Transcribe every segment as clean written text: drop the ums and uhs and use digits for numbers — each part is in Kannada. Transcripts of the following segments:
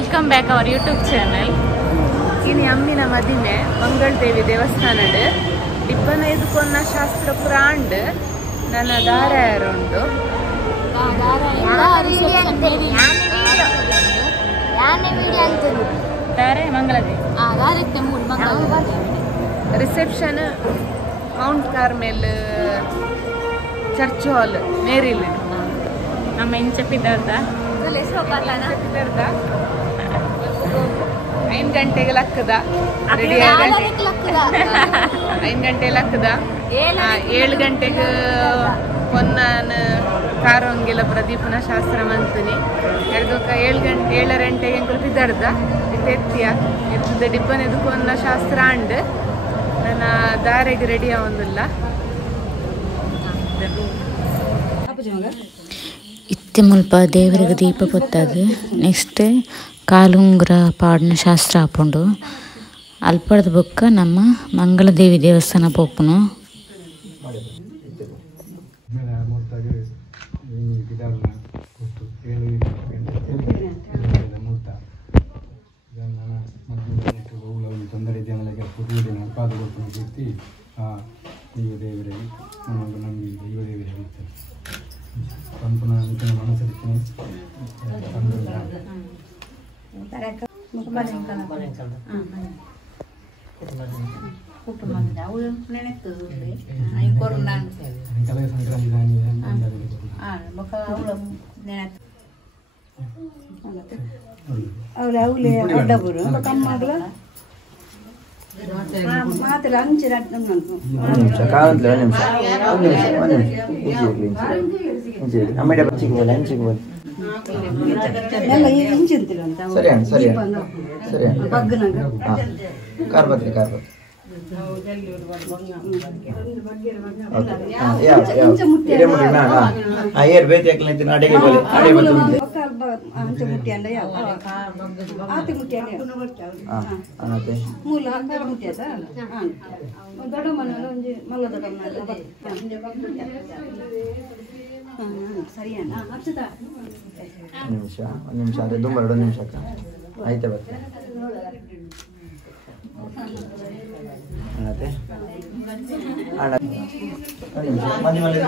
Welcome back our YouTube channel. ಇನಿ ಅಮ್ಮಿನ ಮದಿನೆ ಮಂಗಳದೇವಿ ದೇವಸ್ಥಾನಡ್ ಡಿಬ್ಬನ ಇದ್ಕೊನ್ನ ಶಾಸ್ತ್ರ ಪುರಾಂಡ್ ನನ್ನ ದಾರ ಯಾರುಂಟು ದಾರೆ Mangaladevi reception Mount Carmel church hall ಮೇರಿಲ್ ನಮ್ಮ ಇಂಚಪ್ಪಿದ್ದಾರ್ದ 5 ಗಂಟೆಗೆ ಲಕ್ಕದ ರೆಡಿ 5 ಗಂಟೆ ಲಕ್ಕದ 7 ಗಂಟೆಗೆ ಪೊನ್ನಾನ ಕಾರೋಂಗಿಲ್ಲ ಪ್ರದೀಪನ ಶಾಸ್ತ್ರ ಮಂತನಿ 7 ಗಂಟೆಗೆ ಎಂಕುಲು ಬಿದ್ದಾಡ್ದ ಎತ್ತಿಯ ಎತ್ತದ ಡಿಬ್ಬನ ಎದುಕೊನ್ನ ಶಾಸ್ತ್ರ ಅಂಡ್ ನನ್ನ ದಾರೆಗೆ ರೆಡಿ ಆವಂದಿಲ್ಲ ಇತ್ತೆ ಮುಲ್ಪ ದೇವರಿಗೆ ದೀಪ ಪೊತ್ತಾಗ ನೆಕ್ಸ್ಟ್ ಕಾಲುಂಗುರ ಪಾಡಿನ ಶಾಸ್ತ್ರ ಹಾಕೊಂಡು ಅಲ್ಪಡ್ದ ಬೊಕ್ಕ ನಮ್ಮ ಮಂಗಳದೇವಿ ದೇವಸ್ಥಾನ ಪೋಪುನು. ನಿಮಿಷ ಅಂದ್ರೆ ತುಂಬ 2 ನಿಮಿಷಕ್ಕ ಆಯ್ತಾ ಬರ್ತೆ ಅಣ್ಣತೆ ಅಣ್ಣ ಮನೆ ಮನೆ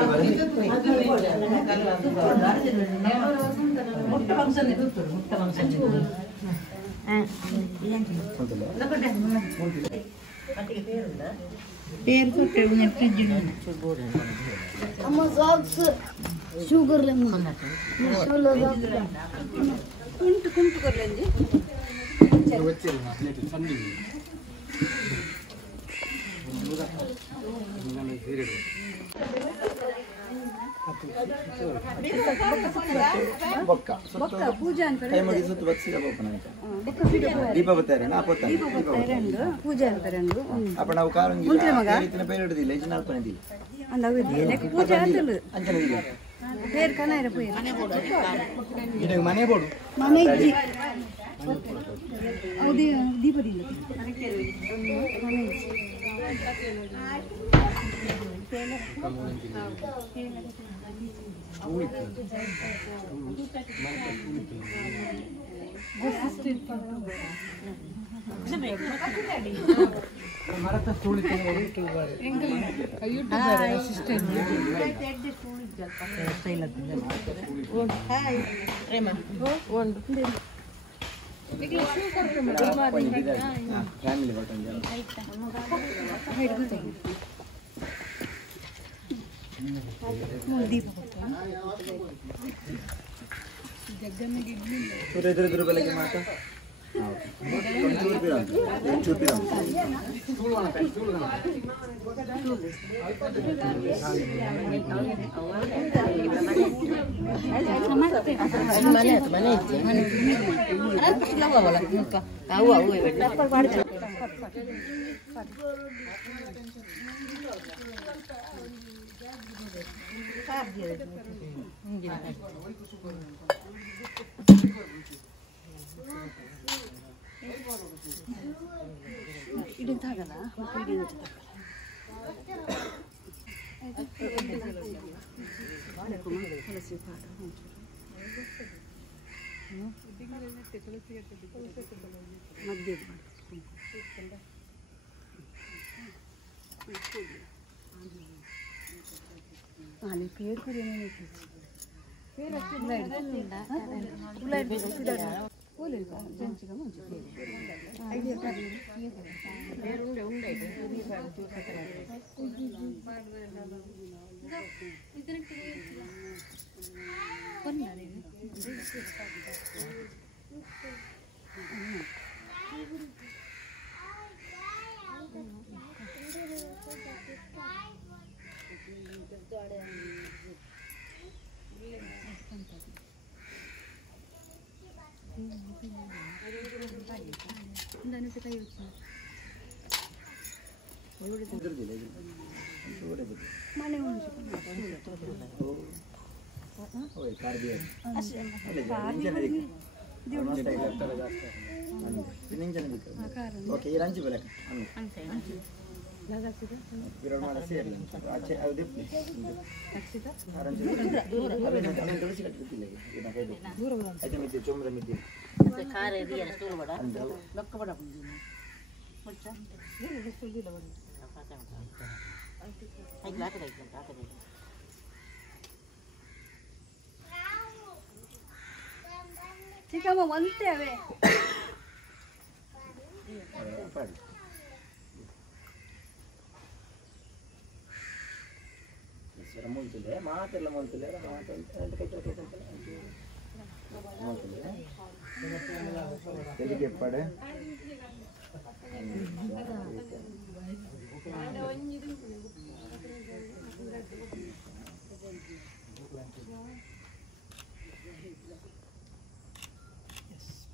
పేరు కొట్టే ఫ్రిడ్జ్ అమ్మ సాక్స్ షుగర్ కుంటు కుంటు కొర్లేండి ಪೂಜಾ ದೀಪ ಬರ್ತಾರೆ ಪೂಜೆ ಅಂತಾರೆ ಅಪ್ಪ ನಾವು ಕಾರಂಗಿ ಪೇರು ಹಿಡಿದಿಲ್ಲ ಇದು 4 ದಿನ ಪೂಜೆ ಅಂತಿಲ್ಲ పేరు కనాయర పోయి ಇದು ಮನೆ ಬೋಡು ಮನೆ ಇಜ್ಜಿ ಅದು ದೀಪದಿಲ್ಲ ಮನೆ ಇಜ್ಜಿ ಮರತ ಸ್ಟೂಲ್ ಯೂಟ್ಯೂಬರ್ ಅಸಿಸ್ಟೆಂಟ್ ಹಾಯ್ ಪ್ರೇಮ ಒಂದು ಫ್ಯಾಮಿಲಿ ಎದುರು ಬೆಳಗ್ಗೆ ಮಾತ್ರ ಮಧ್ಯೆ ಅಲ್ಲಿ ಪೇರ್ ಕೂಡ ಮನೆ ಓಕೆ ಈ ರಂಜಿ ಬೆಲೆ ಗಿರೋಡ್ ಮಾಡ ಸೇರ್ಲಿ ಆಚೆ ಅದು ದಿಪ್ಪಿ ರಂಜಿ ಅದನ್ನ ತುಳಸಿ ಕಟ್ಟಿಲ್ಲ ಈಗ ಕೈದು ಐತೆ ಮಿದ್ದೆ ಚೊಂಬ್ರ ಮಿದ್ದೆ ಕಾರೆ ರಿಯರ ಸ್ಟೂಲ್ ಬಡ ಲೊಕ್ಕ ಬಡ ಮುಚ್ಚ ಏನು ಸ್ಟೂಲ್ ಇಲ್ಲ ಬಡ ಐ ಗ್ಲಾಸ್ ಐತೆ ಆಟದೆ ಚಿಕ್ಕಮ್ಮ ಒಂತೇವೆ ಪಾಡಿ ಸರ ಮುಂತಿಲ್ಲ ಮಾತೆಲ್ಲ ಮುಂತಿಲ್ಲ ಮಾತೆಲ್ಲ ಕೈ ಮುಂತಿಲ್ಲ ತೆಲಿಗೆ ಪಡೆ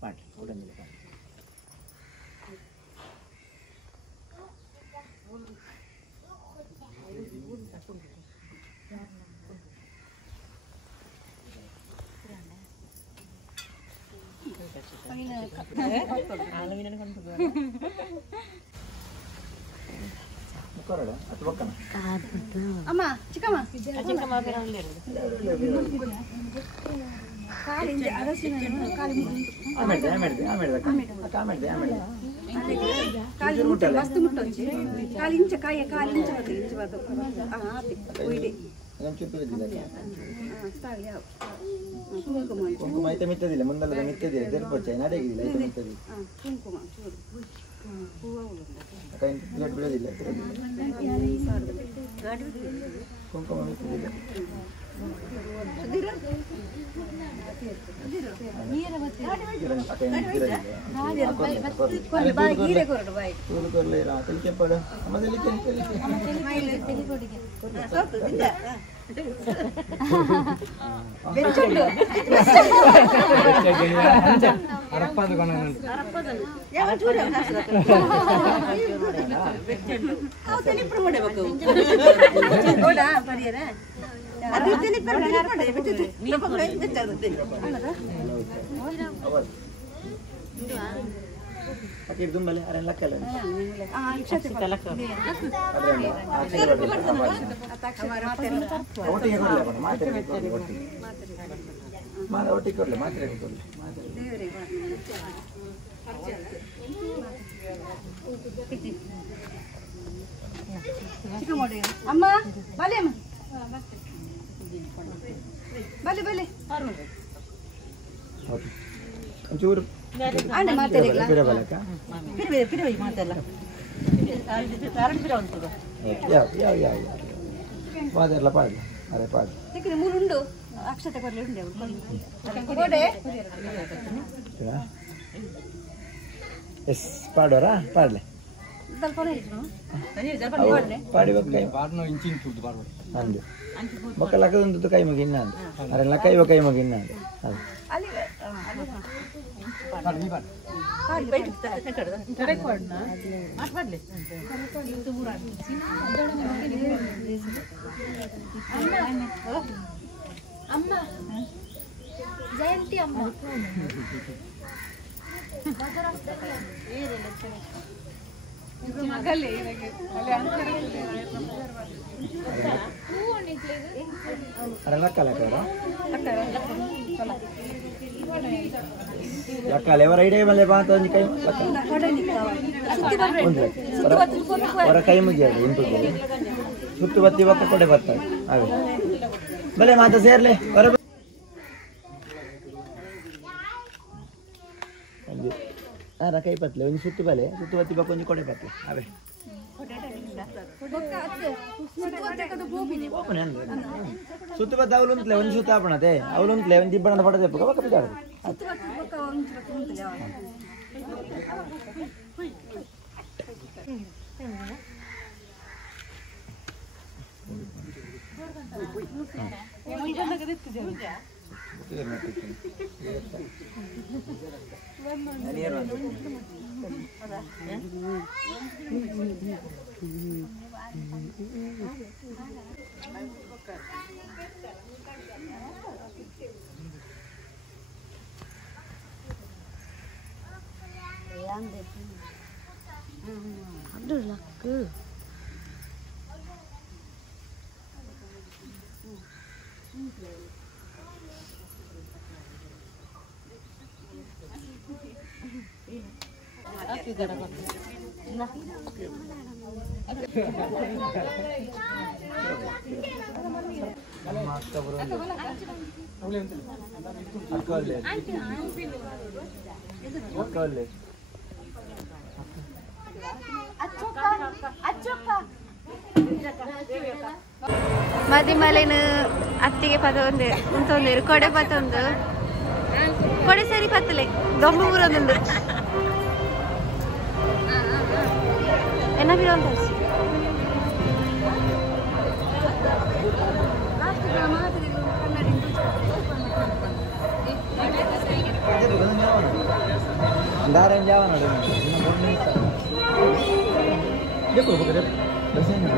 ಪಾಡಿ ಒಡಂಗಿಲ್ಲ ಪಾಡಿ ಮುಖರಡ ಅಥವಾ ಬಕ್ಕನ ಅಮ್ಮ ಚಿಕ್ಕಮ್ಮ ಚಿಕ್ಕಮ್ಮ ಬೇರೆ ಕಾಲಿಂದ ಅರಸಿನ ಕಾಲಿ ಕಾಲಿ ವಸ್ತು ಮುಟ್ಟೊಂಚಿ ಕಾಲಿಂಚ ಕಾಯ ಕಾಲಿಂಚ ಇಂಚಬಾರ್ದು ಉಯ್ಡಿ ಕುಂಕುಮ ಐತೆ ಮಿತ್ತದಿಲ್ಲ ಮುಂದಲ್ಲದ ಮಿತ್ತದಿಲ್ಲ ತೆರ್ಪೊಚ್ಚ ನಡೆಗಿಲ್ಲ ಐತೆ ಮಿತ್ತದಿ ಕುಂಕುಮ ಹೂವು ಕೈ ಬಿಡೋದಿಲ್ಲ ಕುಂಕುಮ ಮಿತ್ತದಿಲ್ಲ ದುಂಬಲೆ ಅರೆ ಲಕ್ಕಲ್ಲ ಒಟ್ಟಿಗೆ ಕೊಡಲಿ ಮಾತಾಡಿ ಒಟ್ಟಿಗೆ ಕೊಡಲಿ ಮಾತಾಡಿ ಕೊಡಲಿ ಅಮ್ಮ ಬಲೆ ಅಮ್ಮ ಬಲೆ ಬಲೆ ಒಂಚೂರು ಆನೆ ಮಾತಾಡಿಲ್ಲ ಬಿಡಬಲಕ್ಕ ಪಿರವೈ ಮಾತಲ್ಲ ಯಾವ ಪಾದೆಲ್ಲ ಪಾಡಲಿ ಅರೆ ಪಾಡು ಸಿಕ್ಕಿದೆ ಮೂರುಂಡು ಅಕ್ಷತೆ ಕೊಡ್ಲಿ ಉಂಡೆ ಗೋಡೆ ಎಸ್ ಪಾಡೋರಾ ಪಾಡ್ಲೆ ಅಂದು ಬೊಕ್ಕ ಲಕ್ಕದೊಂದು ಕೈ ಮಗ ಇನ್ನ ಅಂದು ಅರೆ ಲಕ್ಕ ಕೈ ಮಗ ಇನ್ನ ಅಂದು ಅದು ಅಮ್ಮ ಜಯಂತಿ ಅಮ್ಮ లెక్కలు ఎవరు ఐడియా మళ్ళీ బాగా కై ಹೊರ ಕೈ ಮುಗಿಯೋದು ಇಂಪು ಸುತ್ತು ಬತ್ತಿ ಒಕ್ಕ ಕೊಡೆ ಬರ್ತಾರೆ ಅದೇ ಬಲೆ ಮಾತ ಸೇರ್ಲೆ ಹೊರ ಕೈ ಪತ್ಲೆ ಒಂದು ಸುತ್ತು ಬಲೆ ಸುತ್ತು ಬತ್ತಿ ಬಕ್ಕ ಒಂದು ಕೊಡೆ ಬರ್ತದೆ ಅವೇ ಸುತ್ತು ಬತ್ತ ಅವಳು ಉಂಟ್ಲೆ ಒಂದು ಸುತ್ತ ಹಾಪಣತೆ ಅವಳು ಉಂಟ್ಲೆ ಒಂದು ದಿಬ್ಬಣದ ಪಡದೆ ಬಕ್ಕ ಬಿದ್ದಾಡದು Aduh laku. ಮದಿಮಲೆನ ಅತ್ತಿಗೆ ಪದ ಒಂದು ಉಂಟೊಂದು ಕೊಡೆ ಪದ ಒಂದು ಕೊಡೆ ಸರಿ ಪತ್ತಲೆ ದೊಂಬ ಊರೊಂದು ಏನಾದ್ರು ಅಂತ Darah Jawa ada. Dia perlu bekerja. Biasanya.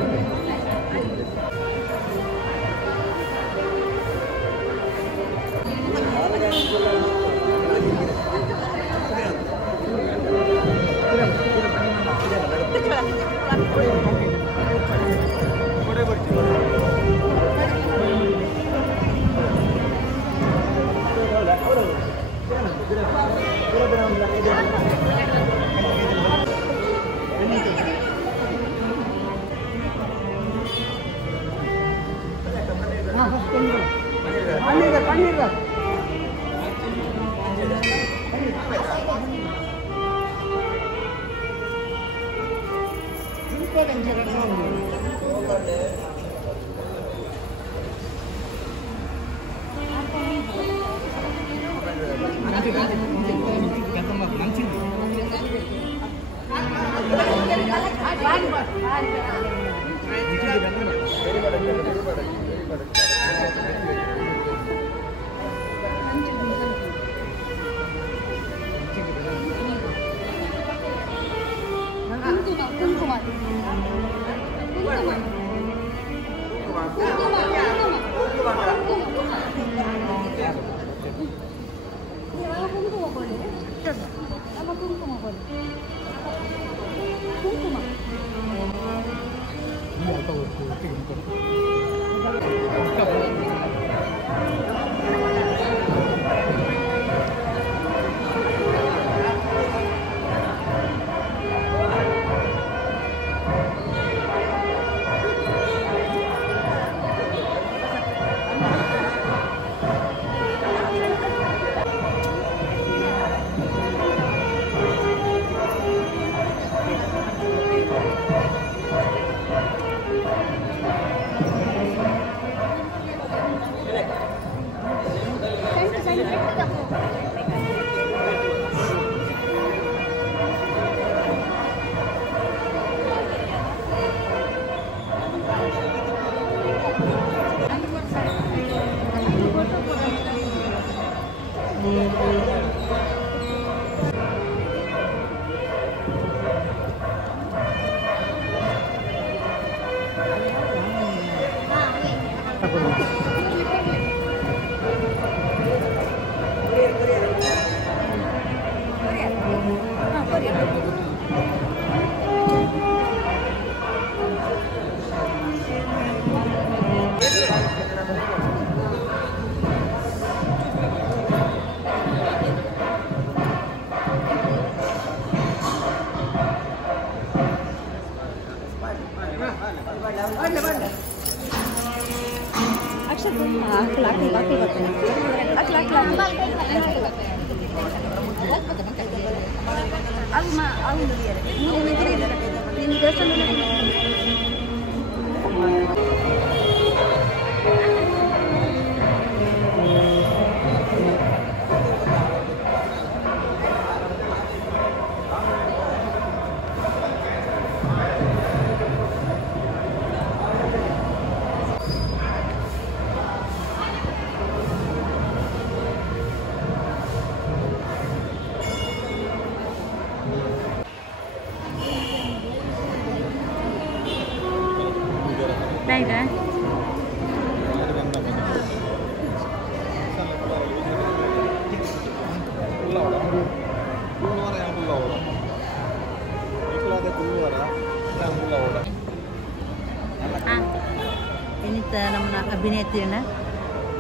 ಇನ್ನಿತ ನಮ್ಮನ್ನ ಅಭಿನೇತ್ರಿನ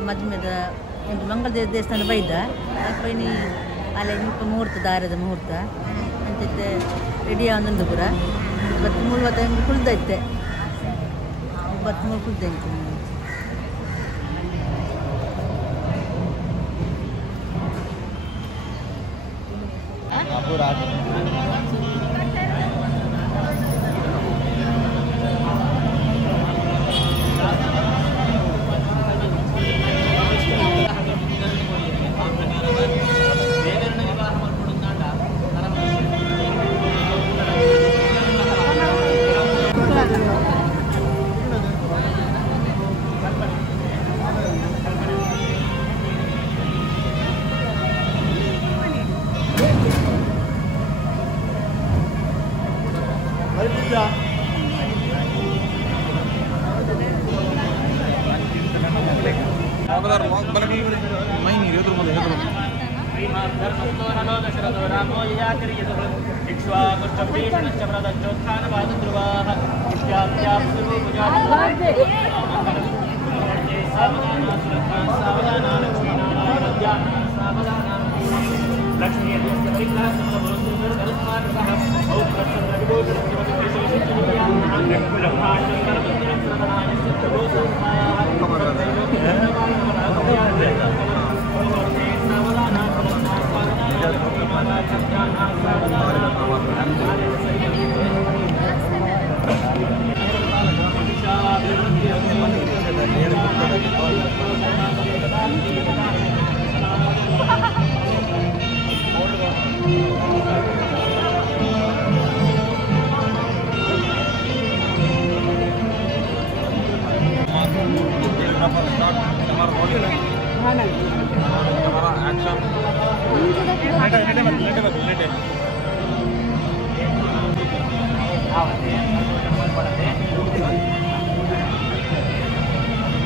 ಮದುವೆದ ಒಂದು ಮಂಗಳ ದೇವಸ್ಥಾನ ಬೈದ ಅಪ್ಪನಿ ಅಲ್ಲೇ ನಿಂಪ ಮುಹೂರ್ತ ದಾರದ ಮುಹೂರ್ತ ಅಂತಿದ್ದೆ ರೆಡಿ ಆದೊಂದು ಪುರ 23 ಕುಳ್ದೈತೆ 23 ಕುಳ್ದೈತೆ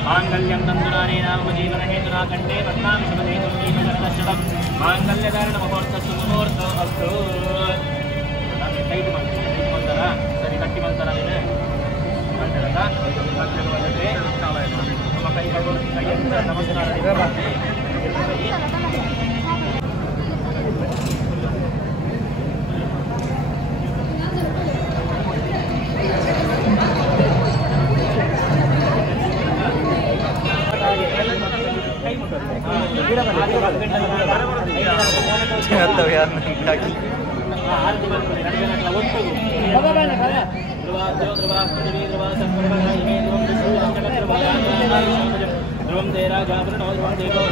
मांगल्यं तंतुनाने नाम जीवन हेतुना कंठे पद्मामि शुभदे तुल्लीमशरणशतम् मांगल्यधारण मुहूर्तस्तु मुहूर्तोऽस्तु ಮಂತರ ಸರಿ ಕಟ್ಟಿ ಮಂತರ ಇದೆ ಮಂತರದ ಮಂತ್ರ ಬಂದ್ರೆ ನಮ್ಮ ಕೈಗಳು ಕೈಯಿಂದ ನಮಸ್ಕಾರ ಇರಬಾರ್ದು ध्रुवं तेरा जागरण ध्रुवं देवो